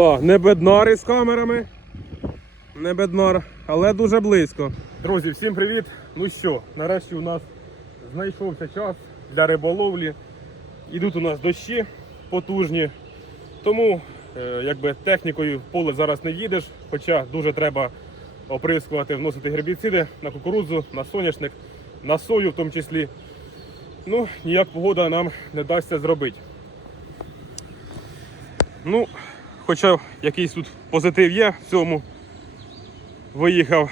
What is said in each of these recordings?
Да, не беднар із камерами. Не беднар, але дуже близько. Друзі, всім привіт! Ну що, нарешті у нас знайшовся час для риболовлі. Ідуть у нас дощі потужні. Тому е, якби технікою в поле зараз не їдеш, хоча дуже треба оприскувати, вносити гербіциди на кукурудзу, на соняшник, на сою в тому числі. Ну, ніяк погода нам не дасть це зробити. Ну, хоча якийсь тут позитив є в цьому. Виїхав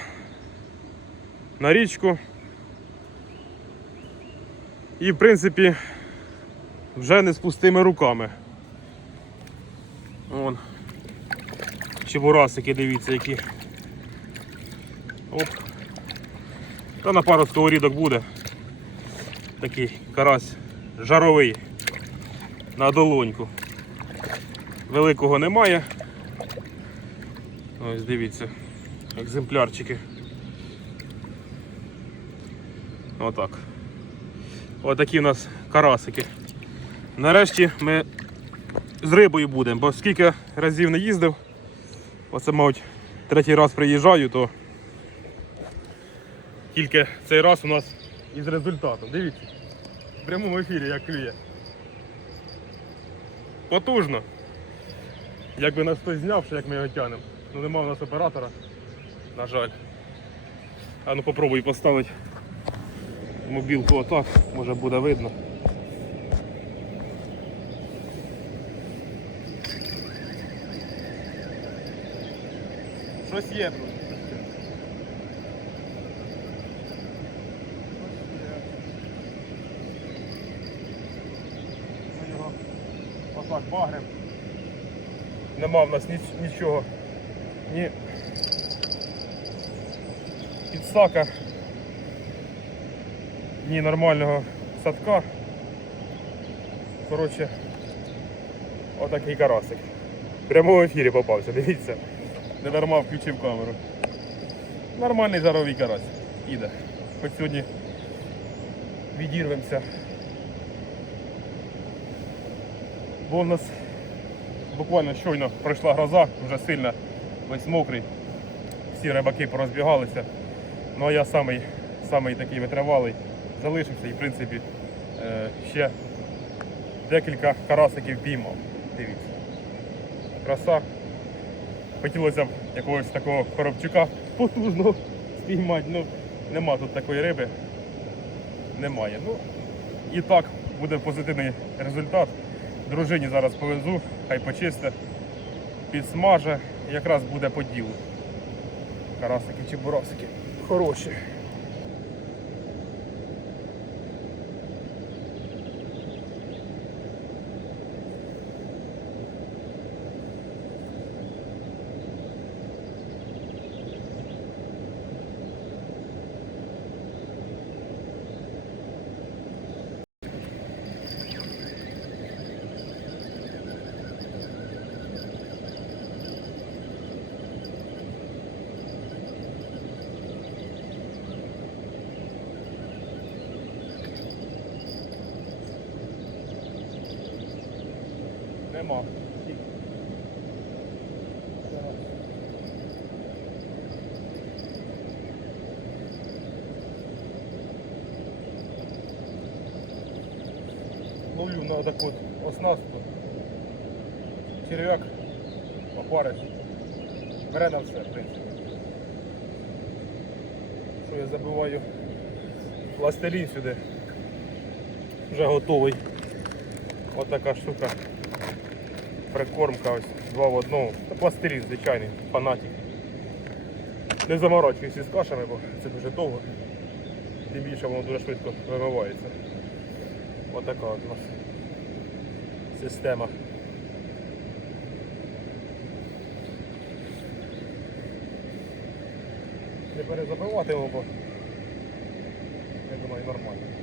на річку. І, в принципі, вже не з пустими руками. Вон. Чебурасики, дивіться, які. Оп. Та на пару сковорідок буде. Такий карась жаровий на долоньку. Великого немає. Ось дивіться, екземплярчики. Отак. Отакі у нас карасики. Нарешті ми з рибою будемо, бо скільки разів не їздив, оце, мабуть, третій раз приїжджаю, то тільки цей раз у нас із результатом. Дивіться, в прямому ефірі як клює. Потужно. Якби нас хтось зняв, що як ми його тянемо. Ну нема у нас оператора, на жаль. А ну попробуй поставити мобілку отак, може буде видно. Щось є тут. Ми його отак багрем. Нема в нас ніч- нічого. Ні підсака, ні нормального садка. Коротше, отакий карасик. Прямо В ефірі попався, дивіться. Не дарма включив камеру. Нормальний жаровий карась. Іде. Хоч сьогодні відірвемося. Бо в нас буквально щойно пройшла гроза, вже сильно, весь мокрий. Всі рибаки порозбігалися. Ну а я самий, самий такий витривалий залишився і в принципі е, ще декілька карасиків піймав. Дивіться. Краса. Хотілося б якогось такого коробчука потужного спіймати. Ну, нема тут такої риби. Немає. Ну, і так буде позитивний результат. Дружині зараз повезу, хай почисте, підсмаже, якраз буде по ділу. Карасики чи бурасики. Хороші. Нема. Ловлю на таку оснастку. Черв'як, опариш. Бере на все, в принципі. Що я забиваю пластилін сюди. Вже готовий. Ось така штука. Прикормка ось два в одному. Та пластилін звичайний, фанатик. Не заморочуюся з кашами, бо це дуже довго. Тим більше воно дуже швидко вимивається. Ось така от у нас система. Не перезабивати його, бо я думаю нормально.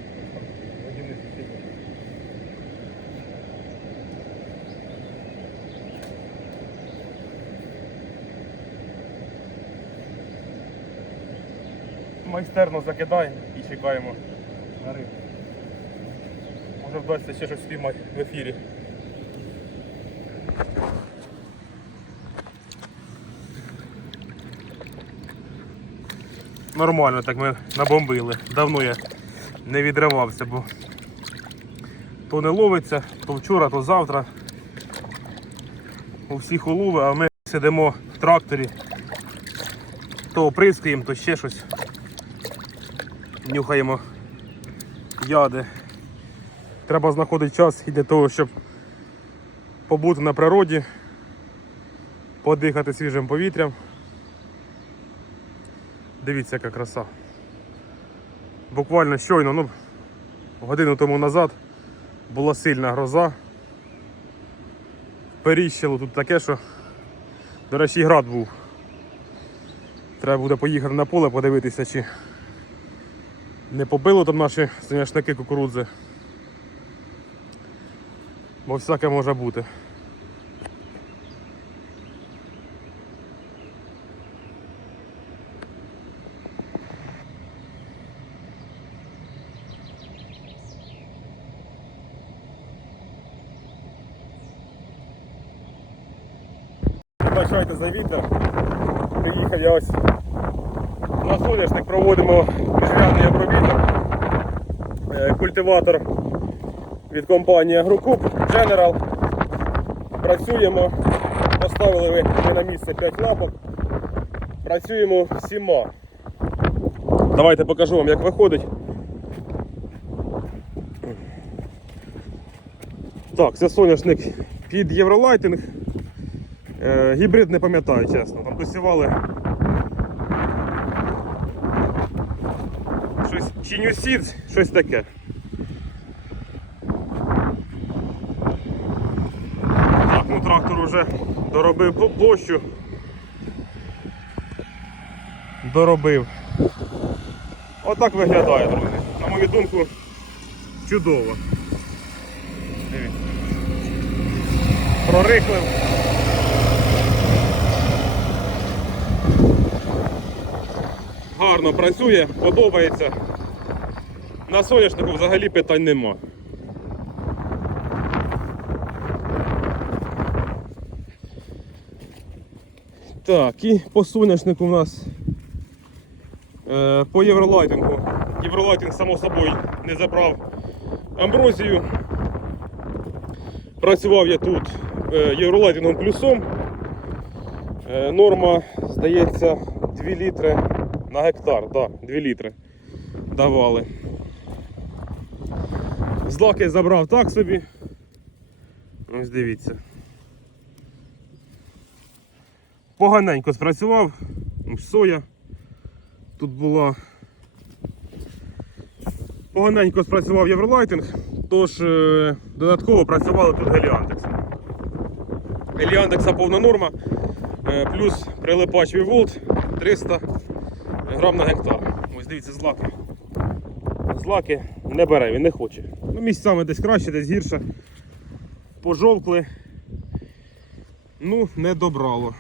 майстерно закидай і чекаємо на рибу. Може вдасться ще щось спіймати в ефірі. Нормально так ми набомбили. Давно я не відривався, бо то не ловиться, то вчора, то завтра. У всіх улови, а ми сидимо в тракторі, то оприскуємо, то ще щось. Нюхаємо яди. Треба знаходити час і для того, щоб побути на природі, подихати свіжим повітрям. Дивіться, яка краса. Буквально щойно, ну, годину тому назад була сильна гроза. Періщило тут таке, що, до речі, град був. Треба буде поїхати на поле, подивитися, чи не побило там наші соняшники кукурудзи. Бо всяке може бути. Вибачайте за вітер. Приїхав я ось на соняшник проводимо міжрядний обробіток. Е, Культиватор від компанії Агрокуб General. Працюємо. Поставили ви ми на місце 5 лапок. Працюємо всіма. Давайте покажу вам, як виходить. Так, це соняшник під Євролайтинг. Е, гібрид не пам'ятаю, чесно. Там досівали щось чи щось таке. Так, ну трактор вже доробив площу. Доробив. Отак виглядає, друзі. На мою думку, чудово. Дивіться. Прорихлив. Гарно працює, подобається. На соняшнику взагалі питань нема. Так, і по соняшнику у нас е, по євролайтингу. Євролайтинг, само собою, не забрав амброзію. Працював я тут е, євролайтингом плюсом. Е, норма, здається, 2 літри на гектар, так, 2 літри давали. Злаки забрав так собі. Ось дивіться. Поганенько спрацював. Соя тут була. Поганенько спрацював Євролайтинг, тож е, додатково працювали тут Геліантекс. Геліантекса повна норма, е, плюс прилипач Віволт 300 грам на гектар. Ось дивіться, злаки. Злаки не бере, він не хоче. Ну, місцями десь краще, десь гірше. Пожовкли. Ну, не добрало.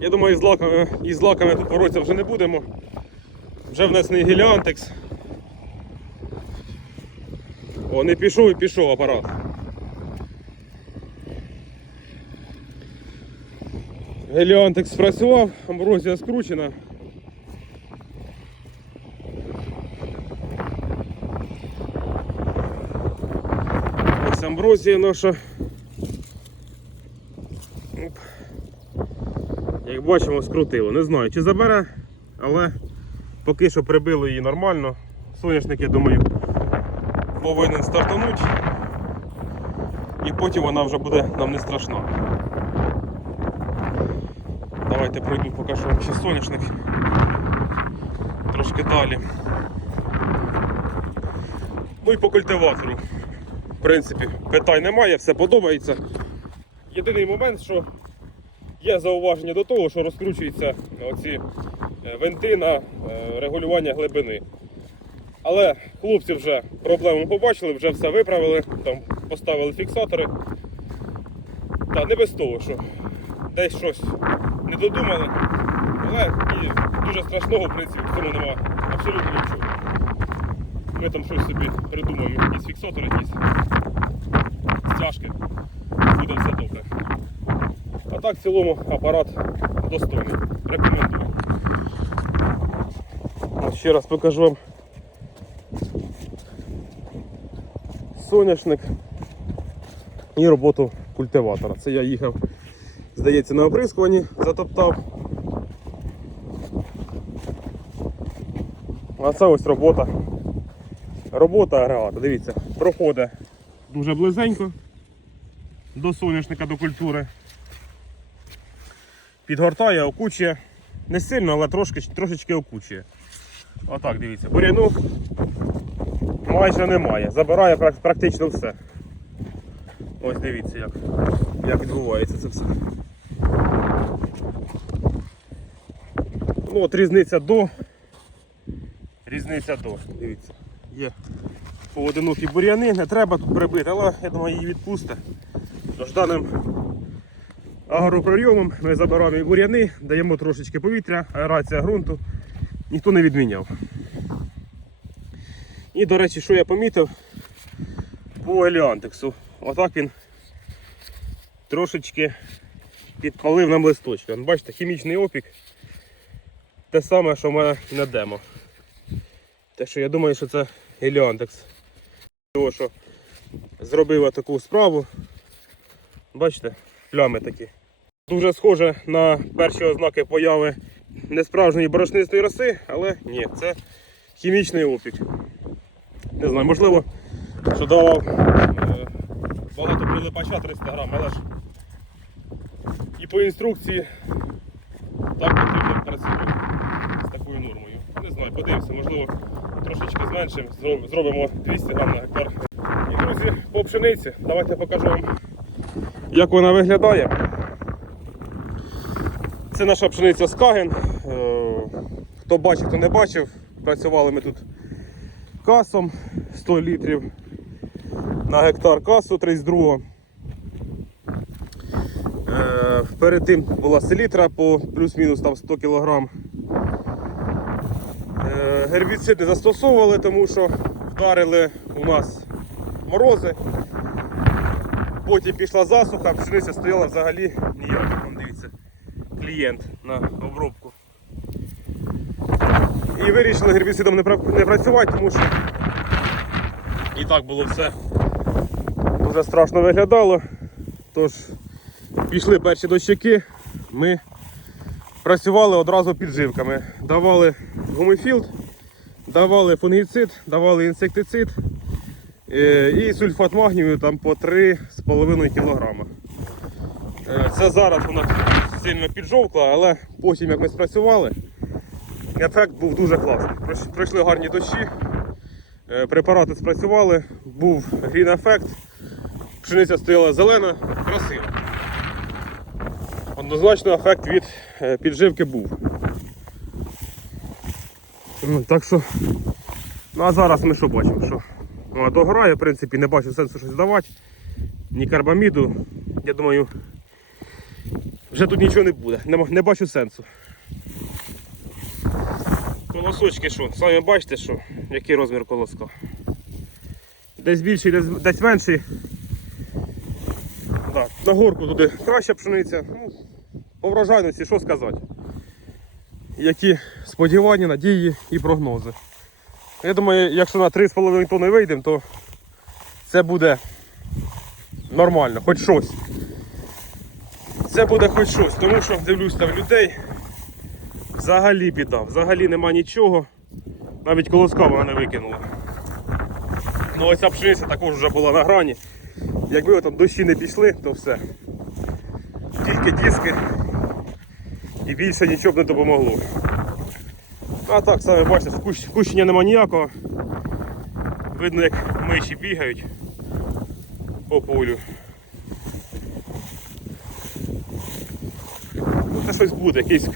Я думаю, із лаками, із лаками тут боротися вже не будемо. Вже внесений геліантекс. О, не пішов і пішов апарат. Геліантекс спрацював, амброзія скручена. Ось амброзія наша. Оп. Як бачимо, скрутило. Не знаю, чи забере, але поки що прибило її нормально. Соняшник, я думаю, повинен стартануть. І потім вона вже буде нам не страшна. Давайте пройду, покажу вам ще соняшник. Трошки далі. Ну і по культиватору. В принципі, питань немає, все подобається. Єдиний момент, що є зауваження до того, що розкручуються оці е, винти на е, регулювання глибини. Але хлопці вже проблему побачили, вже все виправили, там поставили фіксатори. Та не без того, що десь щось не додумали. Але і дуже страшного, в принципі, в цьому немає абсолютно нічого. Ми там щось собі придумаємо, якісь фіксатори, якісь стяжки. Буде все добре. А так в цілому апарат достойний. Рекомендую. ще раз покажу вам соняшник і роботу культиватора. Це я їхав, здається, на оприскуванні, затоптав. А це ось робота. Робота агрегата. Дивіться, проходить дуже близенько до соняшника, до культури. Підгортає, окучує. Не сильно, але трошки, трошечки окучує. Отак, дивіться. Буряну майже немає. Забирає практично все. Ось дивіться, як, як відбувається це все. Ну от різниця до. Різниця до. Дивіться. Є поодинокі бур'яни, не треба тут прибити, але я думаю її відпусте. Дожданим агропройомом ми забираємо і бур'яни, даємо трошечки повітря, аерація ґрунту. Ніхто не відміняв. І, до речі, що я помітив по еліантексу. Отак він трошечки підпалив нам листочки. Бачите, хімічний опік. Те саме, що в мене на демо. Те, що я думаю, що це еліантекс. Того, що зробив таку справу. Бачите, плями такі. Дуже схоже на перші ознаки появи несправжньої борошнистої роси, але ні, це хімічний опік. Не знаю, можливо, що давав е, багато прилипача 300 грам, але ж і по інструкції так потрібно працювати з такою нормою. Не знаю, подивимося, можливо, трошечки зменшимо, зробимо 200 грам на гектар. І друзі, по пшениці, давайте покажу вам, як вона виглядає. Це наша пшениця Скаген. Е, Хто бачив, хто не бачив, працювали ми тут касом 100 літрів на гектар касу 32. Е, Перед тим була селітра по плюс-мінус там 100 кг. Гербіцид не застосовували, тому що вдарили у нас морози. Потім пішла засуха, пшениця стояла взагалі ніяк. Вон дивіться, клієнт на обробку. І вирішили гербіцидом не працювати, тому що і так було все дуже страшно виглядало. Тож пішли перші дощики, ми працювали одразу підживками. Давали гумифілд, давали фунгіцид, давали інсектицид е, і сульфат магнію там по 3,5 кг. Е, Це зараз у нас сильно піджовкло, але потім як ми спрацювали, ефект був дуже класний. Пройшли гарні дощі, е, препарати спрацювали, був грін ефект, пшениця стояла зелена, красива. Однозначно ефект від підживки був. Ну, Так що, ну а зараз ми що бачимо? Що? Ну, догорає, в принципі, не бачу сенсу щось давати. Ні карбаміду. Я думаю, вже тут нічого не буде. Не, не бачу сенсу. Колосочки що? Самі бачите, що, який розмір колоска. Десь більший, десь, десь менший. Так, на горку туди краща пшениця. Ну, по врожайності, що сказати. Які сподівання, надії і прогнози. Я думаю, якщо на 3,5 тонни вийдемо, то це буде нормально, хоч щось. Це буде хоч щось, тому що дивлюсь там людей. Взагалі біда, взагалі нема нічого. Навіть колоска вона не викинула. Ну ось ця пшениця також вже була на грані. Якби там дощі не пішли, то все. Тільки диски і більше нічого б не допомогло. А так, самі бачите, кущ- кущення нема ніякого. Видно, як миші бігають по полю. Ну, це щось буде, якийсь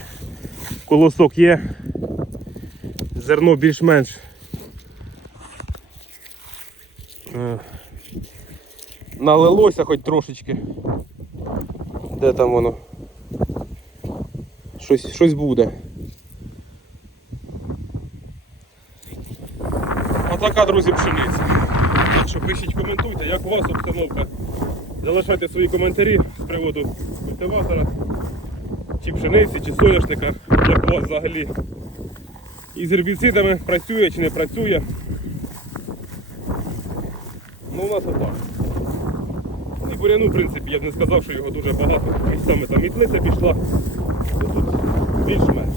колосок є. Зерно більш-менш. е, Налилося хоч трошечки. Де там воно? Щось, щось буде. Отака, друзі, пшениця. Так пишіть, коментуйте, як у вас обстановка. Залишайте свої коментарі з приводу культиватора, чи пшениці, чи соняшника, як у вас взагалі із гербіцидами працює чи не працює. Ну у нас отак. І буряну, в принципі, я б не сказав, що його дуже багато. Місцями там мітлиця пішла. то Тут більш-менш.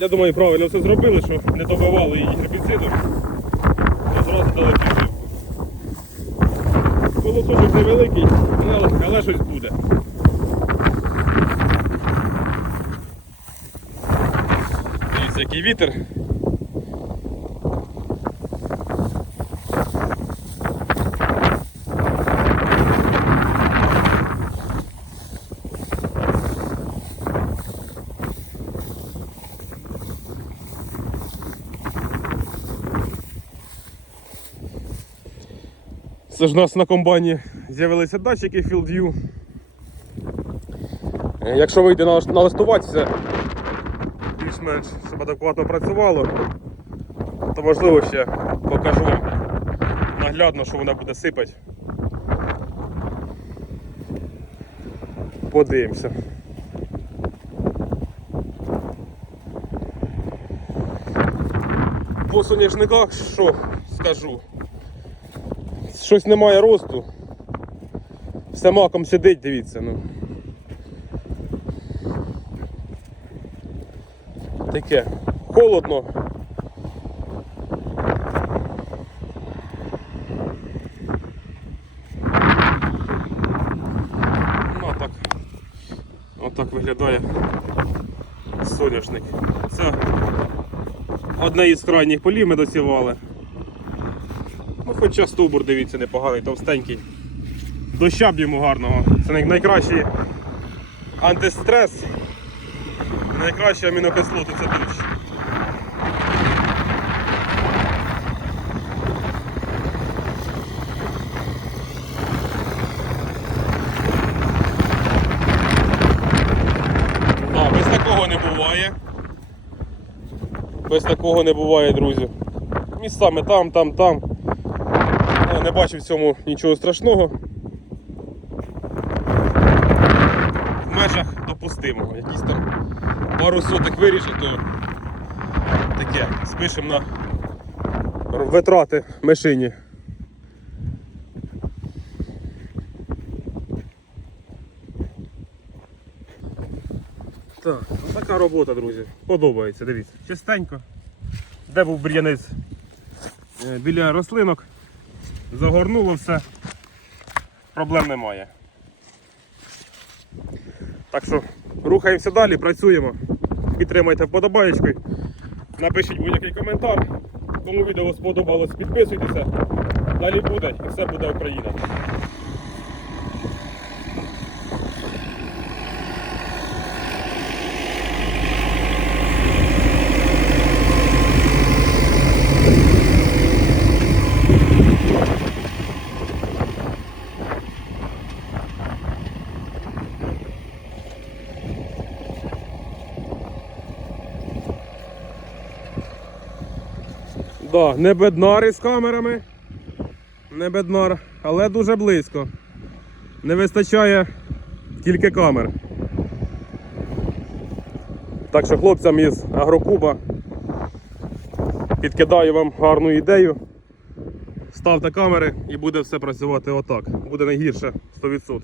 Я думаю, правильно все зробили, що не добивали її гербіцидом. І зразу дали підживку. Колосочок невеликий, але, але щось буде. Дивіться, який вітер. Це ж у нас на комбайні з'явилися датчики FieldView. Е, Якщо вийде налаш- налаштуватися більш-менш, щоб адекватно працювало, то можливо ще покажу наглядно, що вона буде сипати. Подивимося. По соняшниках що скажу? Щось немає росту. Все маком сидить, дивіться, ну. Таке. Холодно. Ну, так. Отак виглядає соняшник. Це одне із крайніх полів ми досівали. Хоча стовбур, дивіться, непоганий, товстенький. Доща б йому гарного. Це найкращий антистрес. Найкращі амінокислоти це дощ. Без такого не буває. Без такого не буває, друзі. Місцями там, там, там. Не бачу в цьому нічого страшного. В межах допустимого. Якісь там пару соток виріже, то таке. Спишемо на витрати мишині. Так, ну така робота, друзі. Подобається, дивіться. Чистенько. Де був бур'янець? Е, Біля рослинок. Загорнуло все. Проблем немає. Так що рухаємося далі, працюємо. Підтримайте вподобаєчкою. Напишіть будь-який коментар. Кому відео сподобалось, підписуйтеся. Далі буде і все буде Україна. Да, не беднари з камерами. Не беднар, але дуже близько. Не вистачає тільки камер. Так що хлопцям із Агрокуба підкидаю вам гарну ідею. Ставте камери і буде все працювати отак. Буде найгірше 100%.